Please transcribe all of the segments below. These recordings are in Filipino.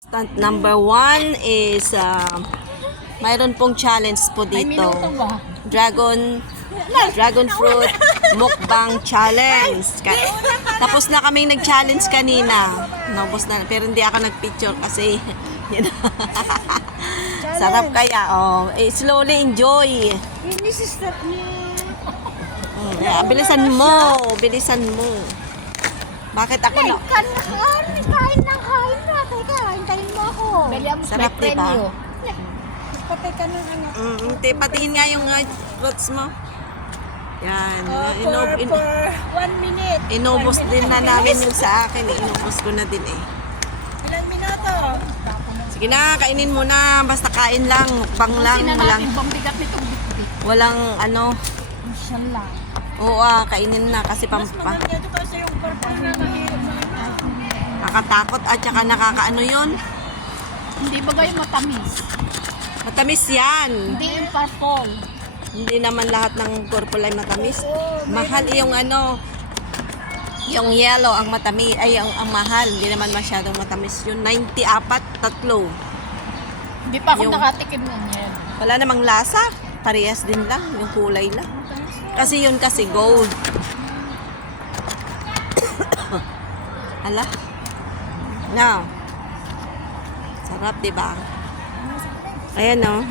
Stunt number 1 is mayroon pong challenge po dito. Dragon fruit mukbang challenge. Tapos na kaming nag-challenge kanina. Naubos na, pero hindi ako nag-picture kasi sarap kaya. Oh, slowly enjoy. Bilisan mo, bilisan mo. Bakit ako na? Kain na. Teka, hintayin mo ako. Sarap, diba? Patay ka ng anak. Patingin nga yung fruits mo. Yan. For 1 minute. Inubos din na namin yung sa akin. Inubos ko na din eh. Ilang minuto? Sige na, kainin mo na. Basta kain lang. Mukbang lang. Walang ano. Siya lang. Oo kainin na kasi pampa. Ito kasi yung purple na mahirap na Nakatakot at saka nakakaano yun. Hindi ba kayo matamis? Matamis yan. Hindi yung purple. Hindi naman lahat ng purple ay matamis. Mahal yung ano, yung yellow ang matamis, ay ang mahal. Hindi naman masyadong matamis yun. 94, tatlo. Hindi pa ako Yung- nakatikim ng yan. Wala namang lasa. Parehas din lang. Yung kulay lang. Kasi yun kasi gold. Ala. Now. Sarap, diba? Ayan o.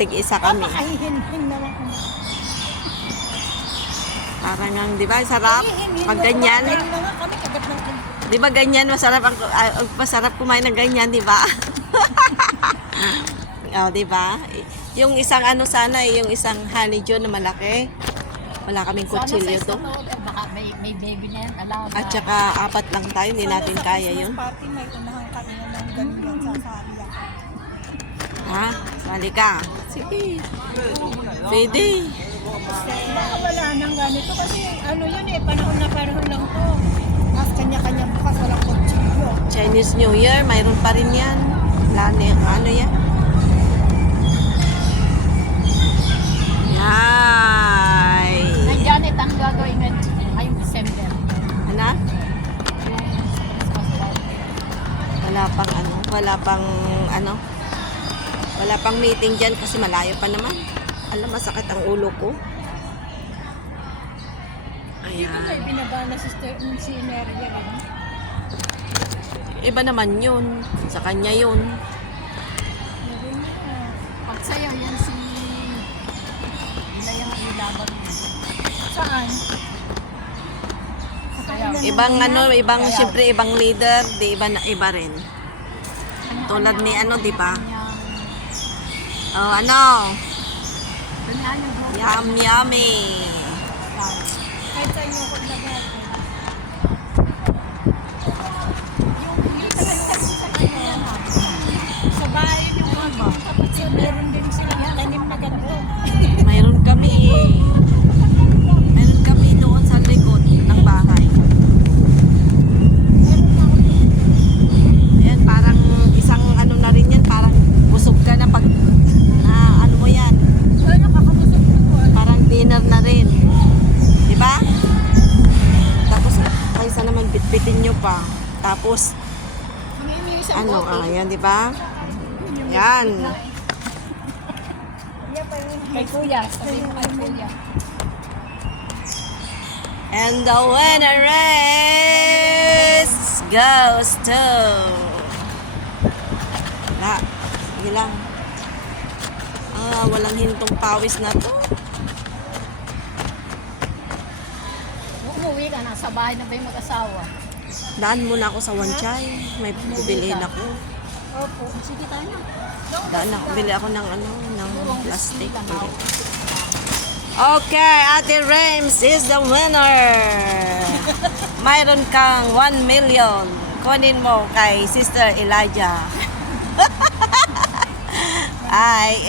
Tig-isa kami. Makahihin naman ko. Parang ang, di ba, sarap. Pag ganyan, Kami kagat ng di ba ganyan, masarap masarap kumain ng ganyan, di ba? Oh, di ba? Yung isang ano sana, yung isang honeydew na malaki. Wala kaming kutsilyo to. Baka may baby na yan. Alaga. At saka 4 lang tayo, hindi natin kaya yun. Party may unahang kanina ng ganyan sa Saria. Ha? Sali ka. Sige. Pwede. Baka wala nang ganito kasi ano yun panahon na panahon lang to. Mas kanya-kanya bukas walang kutsilyo. Chinese New Year, mayroon pa rin yan. Ano yan? Yay! Ay, Janet, ang gagawin ngayong December. Ano? Wala pang meeting dyan kasi malayo pa naman. Alam, masakit ang ulo ko. Dito may Ayan. binaba na si Neria rin. Iba naman yun. Sa kanya yun. Pagsayaw yan si Ilayang ilaban. Saan? Ibang ibang siyempre ibang leader, di iba rin. Tulad ni ano, di ba? Oh, ano? Yummy. Kahit sa inyo ko nagagawin. Sa bahay yung mga kapatid, meron din silang tanim na ganito. Mayroon kami doon sa likod ng bahay. Ayan, parang isang ano na rin yan, parang busog ka na pag ano mo yan. Ay, nakakabusog na po. Parang dinner na rin. Di ba? Tapos, kaysa naman bitbitin nyo pa. Tapos, ano, ayan, di ba? Yan. Kay Kuya. Sabi ko kay Kuya. And the winner is goes to sige lang. Walang hintong pawis na to. Umuwi ka na. Sa bahay na ba yung mag-asawa? Daan muna ako sa Wanchay. May bibiliin ako. Opo. Sige tayo na. Daan ako. Bili ako ng ng plastic. Okay, Ate Rems is the winner. Mayroon kang 1 million. Kunin mo kay Sister Elijah. Ay.